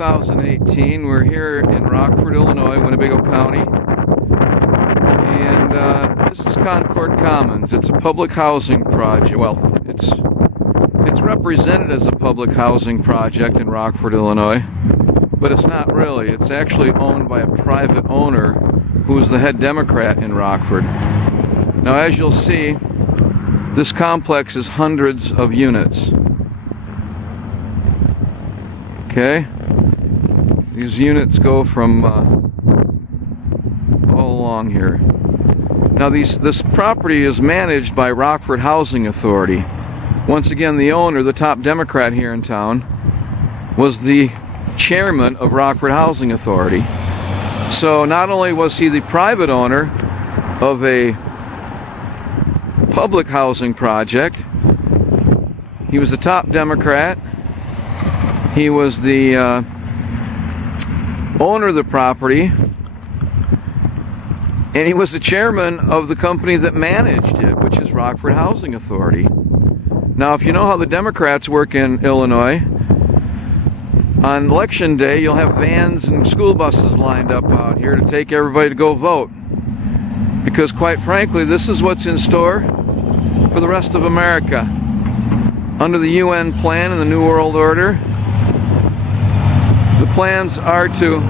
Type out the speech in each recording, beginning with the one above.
2018. We're here in Rockford, Illinois, Winnebago County. And this is Concord Commons. It's a public housing project. Well, it's represented as a public housing project in Rockford, Illinois. But it's not really. It's actually owned by a private owner who is the head Democrat in Rockford. Now, as you'll see, this complex is hundreds of units. Okay? These units go from all along here. Now, this property is managed by Rockford Housing Authority. Once again, the owner, the top Democrat here in town, was the chairman of Rockford Housing Authority. So not only was he the private owner of a public housing project, he was the top Democrat, he was the owner of the property, and he was the chairman of the company that managed it, which is Rockford Housing Authority. Now, if you know how the Democrats work in Illinois, on election day, you'll have vans and school buses lined up out here to take everybody to go vote. Because quite frankly, this is what's in store for the rest of America. Under the UN plan and the New World Order, the plans are to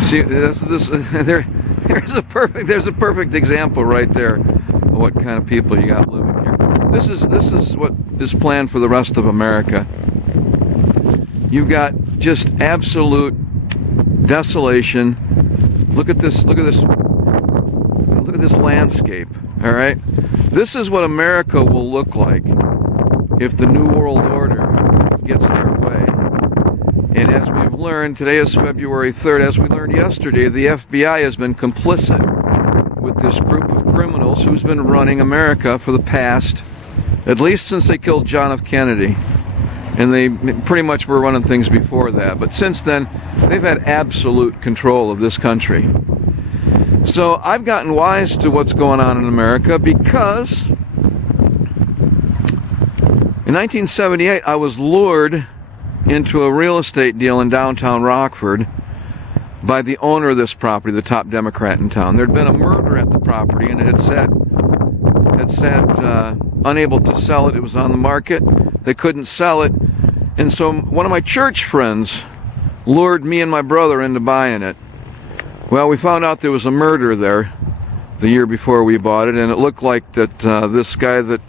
see there's a perfect example right there of what kind of people you got living here. This is what is planned for the rest of America. You've got just absolute desolation. Look at this landscape. All right, this is what America will look like if the New World Order gets their way. And as we've learned, today is February 3rd. As we learned yesterday, the FBI has been complicit with this group of criminals who's been running America for the past, at least since they killed John F. Kennedy. And they pretty much were running things before that. But since then, they've had absolute control of this country. So I've gotten wise to what's going on in America because in 1978, I was lured into a real estate deal in downtown Rockford by the owner of this property, the top Democrat in town. There'd been a murder at the property, and it had sat unable to sell it. It was on the market. They couldn't sell it. And so one of my church friends lured me and my brother into buying it. Well, we found out there was a murder there the year before we bought it, and it looked like that this guy, the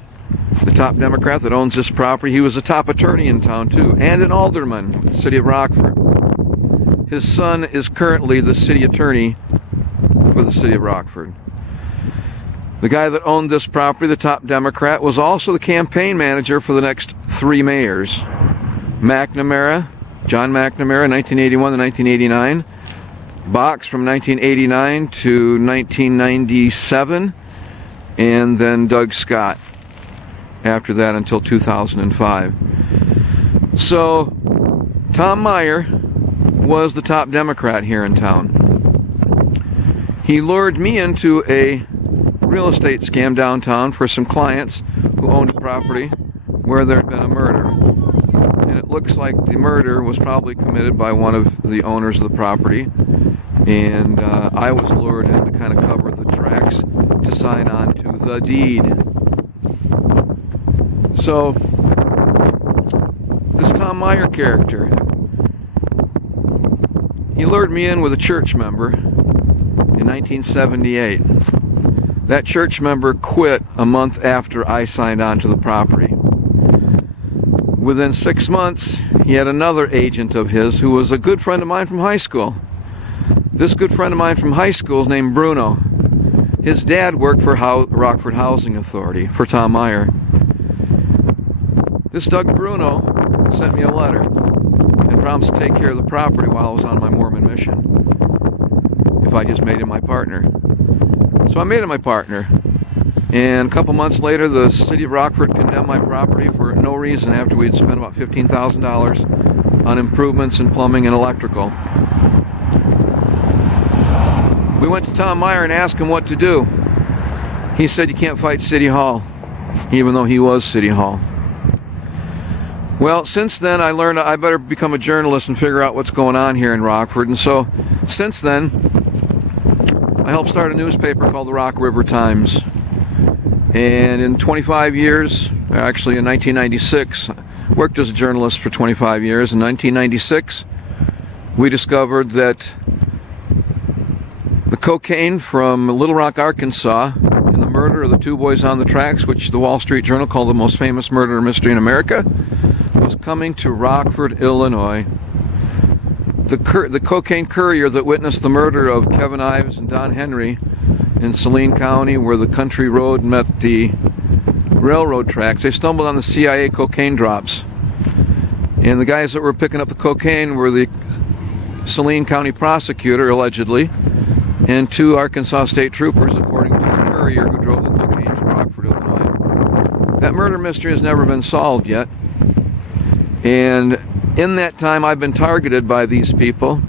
top Democrat that owns this property, he was a top attorney in town too, and an alderman with the city of Rockford. His son is currently the city attorney for the city of Rockford. The guy that owned this property, the top Democrat, was also the campaign manager for the next three mayors. McNamara, John McNamara, 1981 to 1989. Box from 1989 to 1997. And then Doug Scott after that until 2005. So, Tom Meyer was the top Democrat here in town. He lured me into a real estate scam downtown for some clients who owned a property where there had been a murder. And it looks like the murder was probably committed by one of the owners of the property. And I was lured in to kind of cover the tracks to sign on to the deed. So, this Tom Meyer character, he lured me in with a church member in 1978. That church member quit a month after I signed on to the property. Within 6 months, he had another agent of his who was a good friend of mine from high school. This good friend of mine from high school is named Bruno. His dad worked for Rockford Housing Authority, for Tom Meyer. This Doug Bruno sent me a letter and promised to take care of the property while I was on my Mormon mission, if I just made him my partner. So I made him my partner. And a couple months later, the city of Rockford condemned my property for no reason after we'd spent about $15,000 on improvements in plumbing and electrical. We went to Tom Meyer and asked him what to do. He said you can't fight City Hall, even though he was City Hall. Well, since then I learned I better become a journalist and figure out what's going on here in Rockford. And so since then I helped start a newspaper called the Rock River Times. And in 25 years, actually in 1996, worked as a journalist for 25 years. In 1996, we discovered that the cocaine from Little Rock, Arkansas, in the murder of the two boys on the tracks, which the Wall Street Journal called the most famous murder mystery in America, was coming to Rockford, Illinois. The cocaine courier that witnessed the murder of Kevin Ives and Don Henry in Saline County, where the country road met the railroad tracks, they stumbled on the CIA cocaine drops. And the guys that were picking up the cocaine were the Saline County prosecutor, allegedly, and two Arkansas state troopers, according to the courier who drove the cocaine to Rockford, Illinois. That murder mystery has never been solved yet. And in that time, I've been targeted by these people,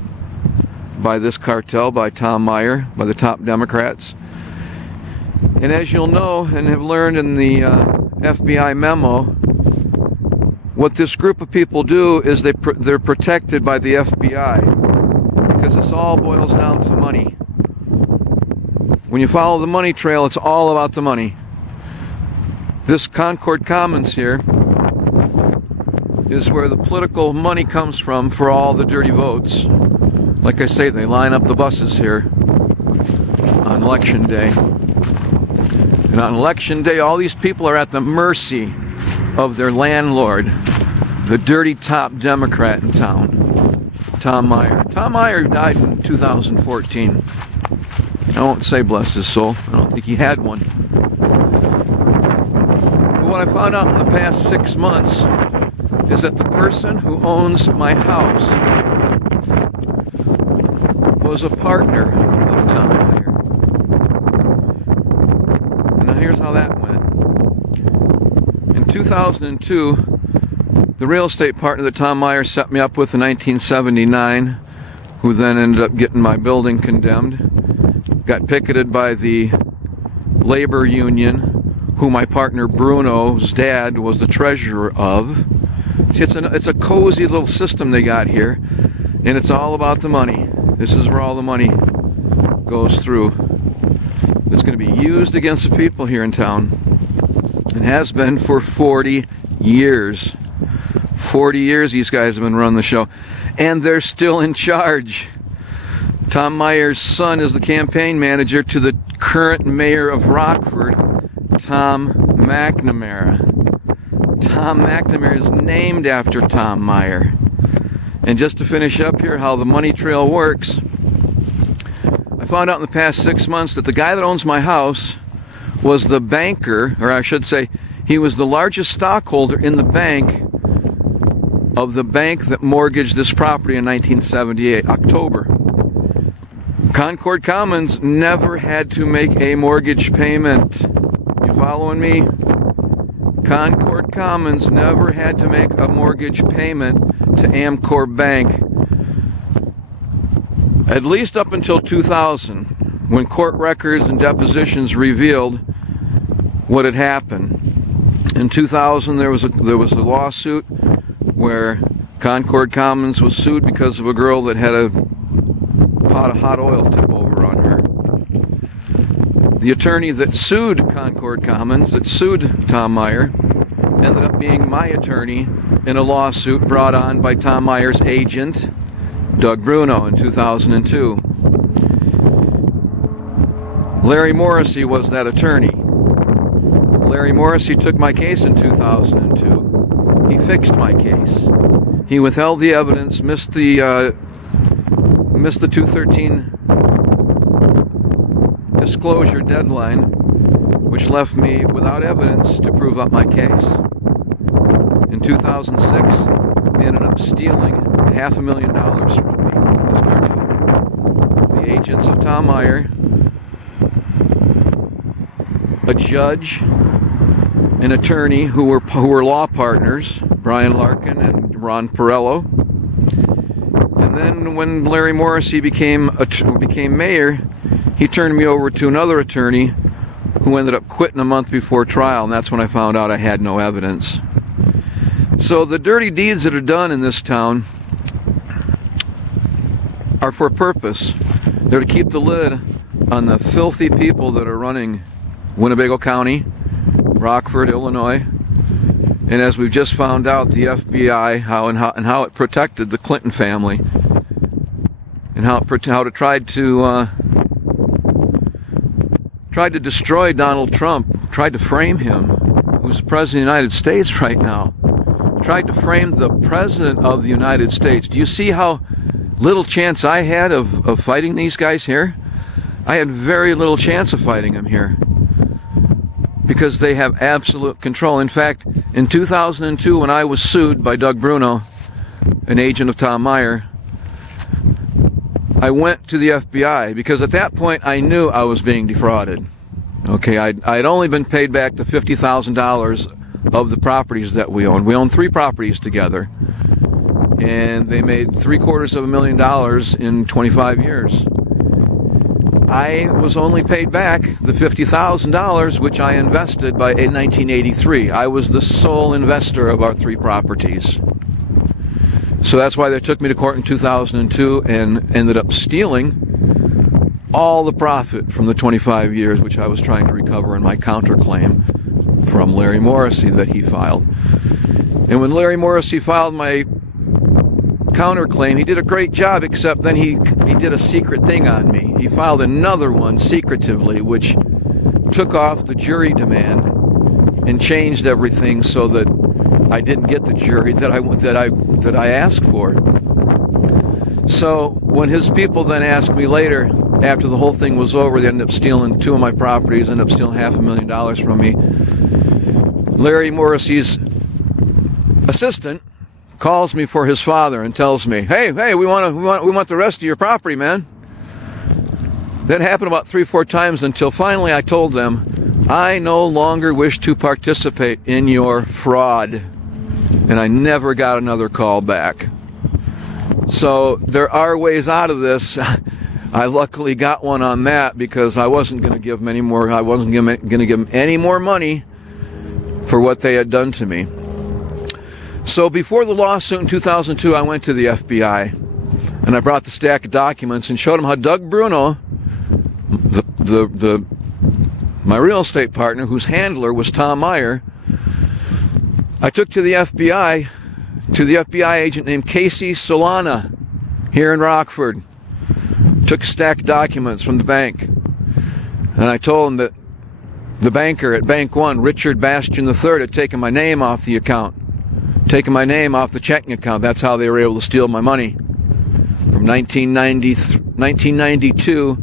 by this cartel, by Tom Meyer, by the top Democrats. And as you'll know and have learned in the FBI MEMO, what this group of people do is they're protected by the FBI, because this all boils down to money. When you follow the money trail, it's all about the money. This Concord Commons here is where the political money comes from for all the dirty votes. Like I say, they line up the buses here on election day. And on election day, all these people are at the mercy of their landlord, the dirty top Democrat in town, Tom Meyer. Tom Meyer died in 2014. I won't say bless his soul. I don't think he had one. But what I found out in the past 6 months is that the person who owns my house was a partner of Tom Meyer. And now here's how that went. In 2002, the real estate partner that Tom Meyer set me up with in 1979, who then ended up getting my building condemned, got picketed by the labor union, who my partner Bruno's dad was the treasurer of. See, it's a cozy little system they got here, and it's all about the money. This is where all the money goes through. It's going to be used against the people here in town, and has been for 40 years. 40 years these guys have been running the show, and they're still in charge. Tom Meyer's son is the campaign manager to the current mayor of Rockford, Tom McNamara. Tom McNamara is named after Tom Meyer. And just to finish up here, how the money trail works, I found out in the past 6 months that the guy that owns my house was the banker, or I should say, he was the largest stockholder in the bank of the bank that mortgaged this property in 1978, October. Concord Commons never had to make a mortgage payment. You following me? Concord Commons never had to make a mortgage payment to Amcor Bank, at least up until 2000, when court records and depositions revealed what had happened. In 2000, there was a lawsuit where Concord Commons was sued because of a girl that had a pot of hot oil tip over on her. The attorney that sued Concord Commons, that sued Tom Meyer, ended up being my attorney in a lawsuit brought on by Tom Meyer's agent, Doug Bruno, in 2002. Larry Morrissey was that attorney. Larry Morrissey took my case in 2002. He fixed my case. He withheld the evidence, missed the 213 disclosure deadline, which left me without evidence to prove up my case. In 2006, they ended up stealing $500,000 from me, this cartel. The agents of Tom Meyer, a judge, an attorney who were law partners, Brian Larkin and Ron Perello. And then when Larry Morrissey became mayor, he turned me over to another attorney who ended up quitting a month before trial, and that's when I found out I had no evidence. So the dirty deeds that are done in this town are for a purpose. They're to keep the lid on the filthy people that are running Winnebago County, Rockford, Illinois. And as we've just found out, the FBI, how it protected the Clinton family, and how it tried to destroy Donald Trump, tried to frame him, who's the president of the United States right now, tried to frame the president of the United States. Do you see how little chance I had of fighting these guys here? I had very little chance of fighting them here, because they have absolute control. In fact, in 2002, when I was sued by Doug Bruno, an agent of Tom Meyer, I went to the FBI because at that point I knew I was being defrauded. Okay, I'd only been paid back the $50,000 of the properties that we owned. We owned 3 properties together, and they made $750,000 in 25 years. I was only paid back the $50,000 which I invested in 1983. I was the sole investor of our 3 properties. So that's why they took me to court in 2002 and ended up stealing all the profit from the 25 years which I was trying to recover in my counterclaim from Larry Morrissey that he filed. And when Larry Morrissey filed my counterclaim, he did a great job, except then he did a secret thing on me. He filed another one secretively, which took off the jury demand and changed everything so that I didn't get the jury that I asked for. So when his people then asked me later, after the whole thing was over, they ended up stealing 2 of my properties, ended up stealing $500,000 from me. Larry Morrissey's assistant calls me for his father and tells me, hey, we want the rest of your property, man. That happened about 3-4 times until finally I told them, I no longer wish to participate in your fraud. And I never got another call back. So there are ways out of this. I luckily got one on that because I wasn't going to give them any more. I wasn't going to give them any more money for what they had done to me. So before the lawsuit in 2002, I went to the FBI and I brought the stack of documents and showed them how Doug Bruno, my real estate partner, whose handler was Tom Meyer, I took to the FBI agent named Casey Solana here in Rockford. Took a stack of documents from the bank, and I told him that the banker at Bank One, Richard Bystrom III, had taken my name off the account, taken my name off the checking account. That's how they were able to steal my money. From 1992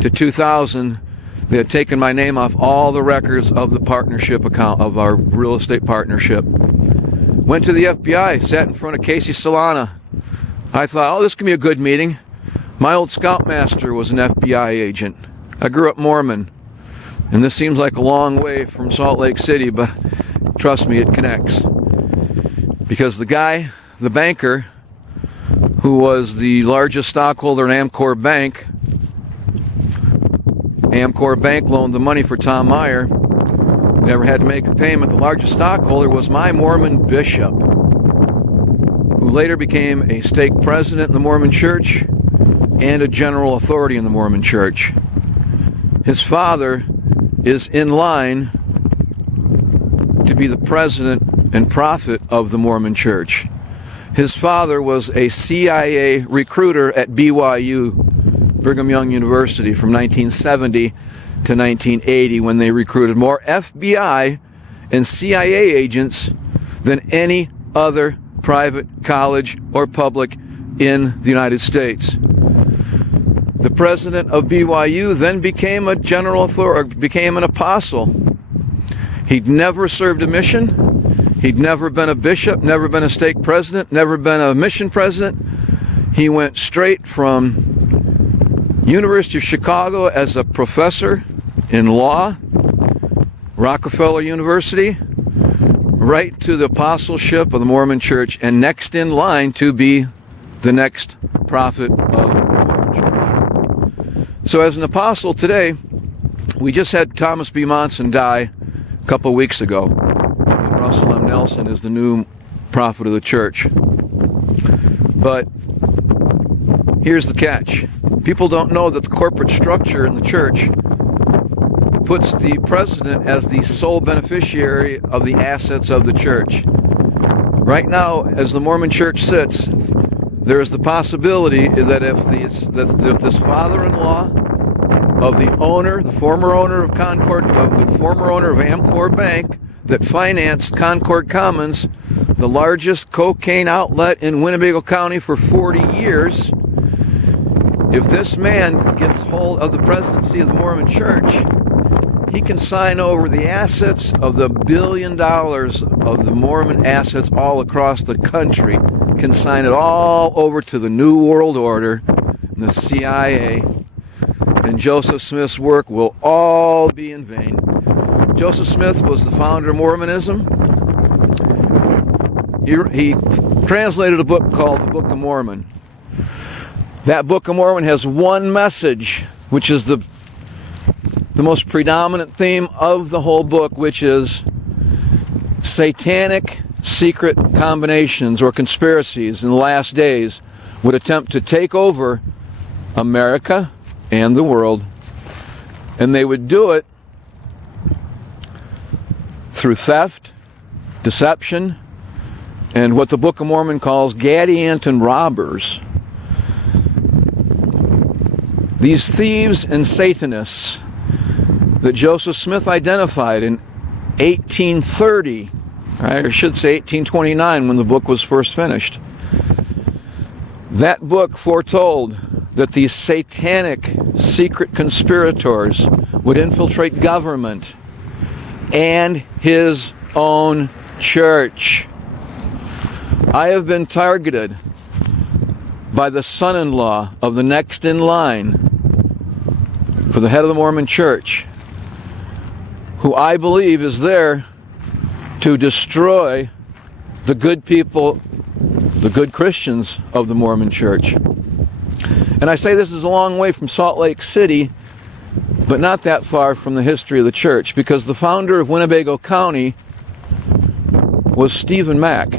to 2000, they had taken my name off all the records of the partnership account, of our real estate partnership. Went to the FBI, sat in front of Casey Solana. I thought, this can be a good meeting. My old scoutmaster was an FBI agent. I grew up Mormon. And this seems like a long way from Salt Lake City, but trust me, it connects. Because the guy, the banker, who was the largest stockholder in Amcor Bank loaned the money for Tom Meyer, never had to make a payment. The largest stockholder was my Mormon bishop, who later became a stake president in the Mormon Church and a general authority in the Mormon Church. His father is in line to be the president and prophet of the Mormon Church. His father was a CIA recruiter at BYU, Brigham Young University, from 1970 to 1980, when they recruited more FBI and CIA agents than any other private college or public in the United States. The president of BYU then became a general authority, or became an apostle. He'd never served a mission. He'd never been a bishop, never been a stake president, never been a mission president. He went straight from University of Chicago as a professor in law, Rockefeller University, right to the apostleship of the Mormon Church, and next in line to be the next prophet of the Mormon Church. So as an apostle today, we just had Thomas B. Monson die a couple weeks ago. And Russell M. Nelson is the new prophet of the church. But here's the catch. People don't know that the corporate structure in the church puts the president as the sole beneficiary of the assets of the church. Right now, as the Mormon Church sits, there is the possibility that if this father-in-law of the owner, the former owner of Amcor Bank that financed Concord Commons, the largest cocaine outlet in Winnebago County for 40 years, if this man gets hold of the presidency of the Mormon Church, he can sign over the assets of the $1 billion of the Mormon assets all across the country, can sign it all over to the New World Order and the CIA, and Joseph Smith's work will all be in vain. Joseph Smith was the founder of Mormonism. He translated a book called the Book of Mormon. That Book of Mormon has one message, which is the most predominant theme of the whole book, which is satanic secret combinations or conspiracies in the last days would attempt to take over America and the world, and they would do it through theft, deception, and what the Book of Mormon calls Gadianton robbers. These thieves and Satanists that Joseph Smith identified in 1830, or I should say 1829, when the book was first finished. That book foretold that these satanic secret conspirators would infiltrate government and his own church. I have been targeted by the son-in-law of the next in line for the head of the Mormon Church, who I believe is there to destroy the good people, the good Christians of the Mormon Church. And I say this is a long way from Salt Lake City, but not that far from the history of the church, because the founder of Winnebago County was Stephen Mack.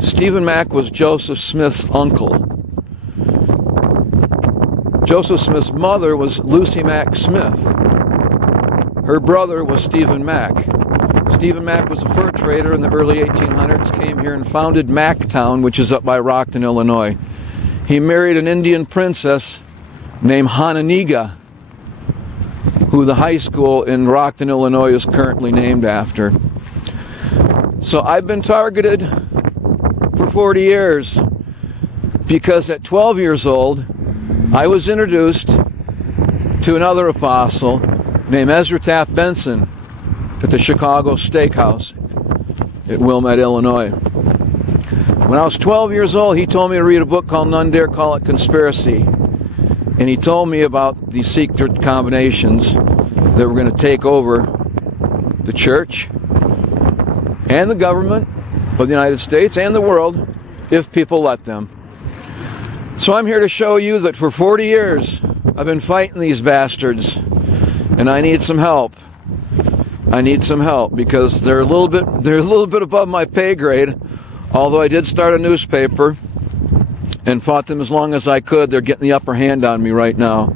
Stephen Mack was Joseph Smith's uncle. Joseph Smith's mother was Lucy Mack Smith. Her brother was Stephen Mack. Stephen Mack was a fur trader in the early 1800s, came here and founded Macktown, which is up by Rockton, Illinois. He married an Indian princess named Hananiga, who the high school in Rockton, Illinois is currently named after. So I've been targeted for 40 years because at 12 years old, I was introduced to another apostle named Ezra Taft Benson at the Chicago Steakhouse at Wilmette, Illinois. When I was 12 years old, he told me to read a book called None Dare Call It Conspiracy. And he told me about these secret combinations that were going to take over the church and the government of the United States and the world if people let them. So I'm here to show you that for 40 years I've been fighting these bastards, and I need some help. I need some help because they're a little bit above my pay grade. Although I did start a newspaper and fought them as long as I could, they're getting the upper hand on me right now.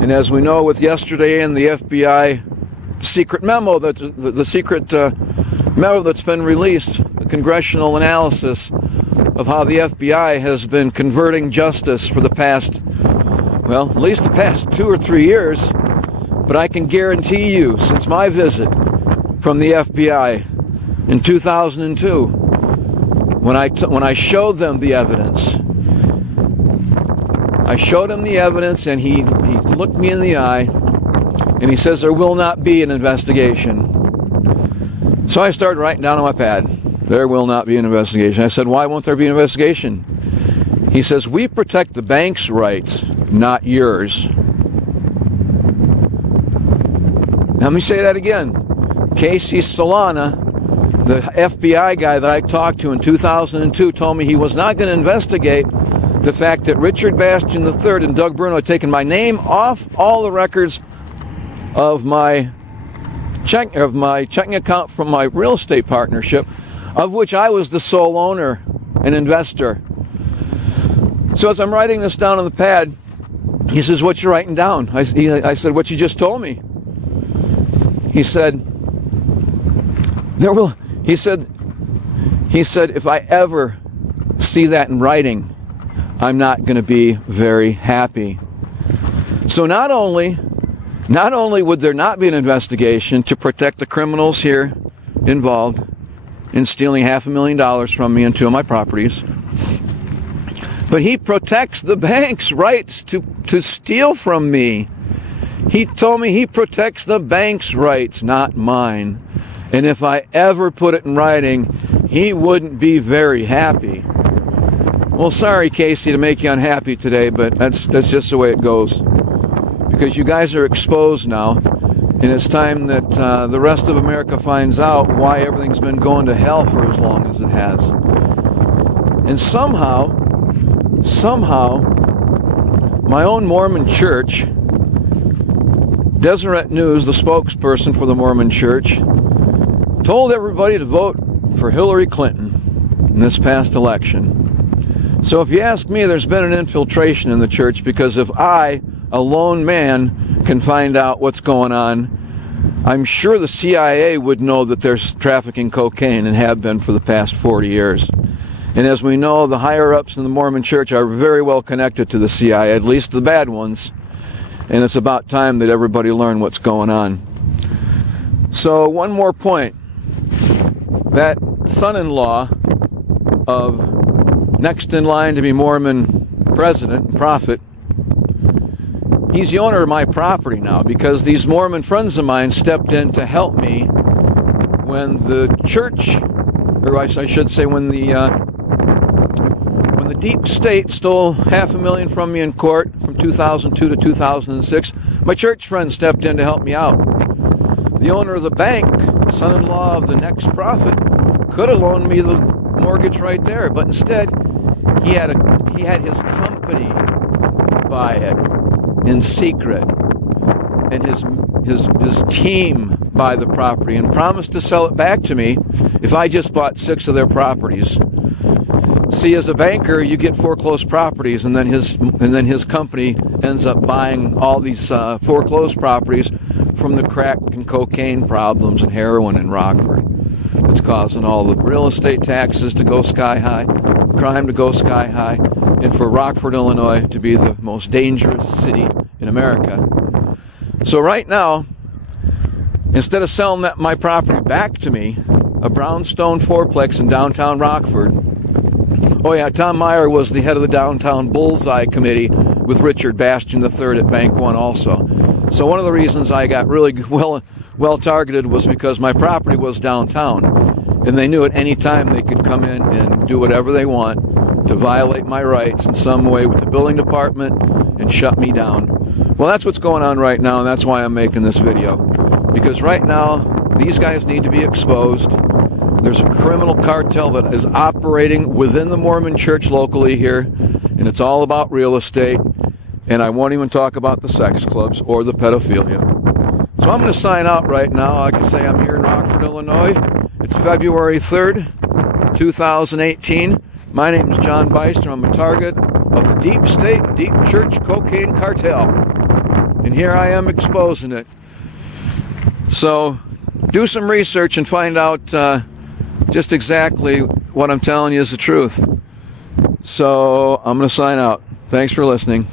And as we know, with yesterday and the FBI secret memo, the secret memo that's been released, the congressional analysis of how the FBI has been converting justice for the past, well, at least the past 2 or 3 years. But I can guarantee you, since my visit from the FBI in 2002, when I showed them the evidence, and he looked me in the eye, and he says there will not be an investigation. So I started writing down on my pad, there will not be an investigation. I said, why won't there be an investigation? He says, we protect the bank's rights, not yours. Now, let me say that again. Casey Solana, the FBI guy that I talked to in 2002, told me he was not going to investigate the fact that Richard Bastian III and Doug Bruno had taken my name off all the records of my checking account from my real estate partnership, of which I was the sole owner and investor. So as I'm writing this down on the pad, he says, "What you writing down?" I said, "What you just told me." He said, he said, "If I ever see that in writing, I'm not going to be very happy." So not only would there not be an investigation to protect the criminals here involved in stealing $500,000 from me and 2 of my properties, but he protects the bank's rights to steal from me. He told me he protects the bank's rights, not mine. And if I ever put it in writing, he wouldn't be very happy. Well, sorry, Casey, to make you unhappy today, but that's just the way it goes. Because you guys are exposed now, and it's time that the rest of America finds out why everything's been going to hell for as long as it has. And somehow, my own Mormon Church, Deseret News, the spokesperson for the Mormon Church, told everybody to vote for Hillary Clinton in this past election. So if you ask me, there's been an infiltration in the church, because if I, a lone man, can find out what's going on, I'm sure the CIA would know that there's trafficking cocaine and have been for the past 40 years. And as we know, the higher-ups in the Mormon Church are very well connected to the CIA, at least the bad ones. And it's about time that everybody learn what's going on. So one more point. That son-in-law of next in line to be Mormon president, prophet, he's the owner of my property now, because these Mormon friends of mine stepped in to help me when the church, or I should say when the Deep State stole $500,000 from me in court from 2002 to 2006. My church friends stepped in to help me out. The owner of the bank, son-in-law of the next prophet, could have loaned me the mortgage right there, but instead he had his company buy it in secret, and his team buy the property, and promised to sell it back to me if I just bought 6 of their properties. See, as a banker, you get foreclosed properties, and then his company ends up buying all these foreclosed properties from the crack and cocaine problems and heroin in Rockford. It's causing all the real estate taxes to go sky high, crime to go sky high, and for Rockford, Illinois to be the most dangerous city in America. So right now, instead of selling my property back to me, a brownstone fourplex in downtown Rockford. Oh yeah, Tom Meyer was the head of the Downtown Bullseye Committee with Richard Bystrom III at Bank One also. So one of the reasons I got really well targeted was because my property was downtown, and they knew at any time they could come in and do whatever they want to violate my rights in some way with the building department and shut me down. Well, that's what's going on right now, and that's why I'm making this video. Because right now, these guys need to be exposed. There's a criminal cartel that is operating within the Mormon Church locally here, and it's all about real estate, and I won't even talk about the sex clubs or the pedophilia. So I'm going to sign out right now. I can say I'm here in Rockford, Illinois. It's February 3rd, 2018. My name is John Bystrom. I'm a target of the Deep State, Deep Church cocaine cartel, and here I am exposing it. So do some research and find out just exactly what I'm telling you is the truth. So I'm going to sign out. Thanks for listening.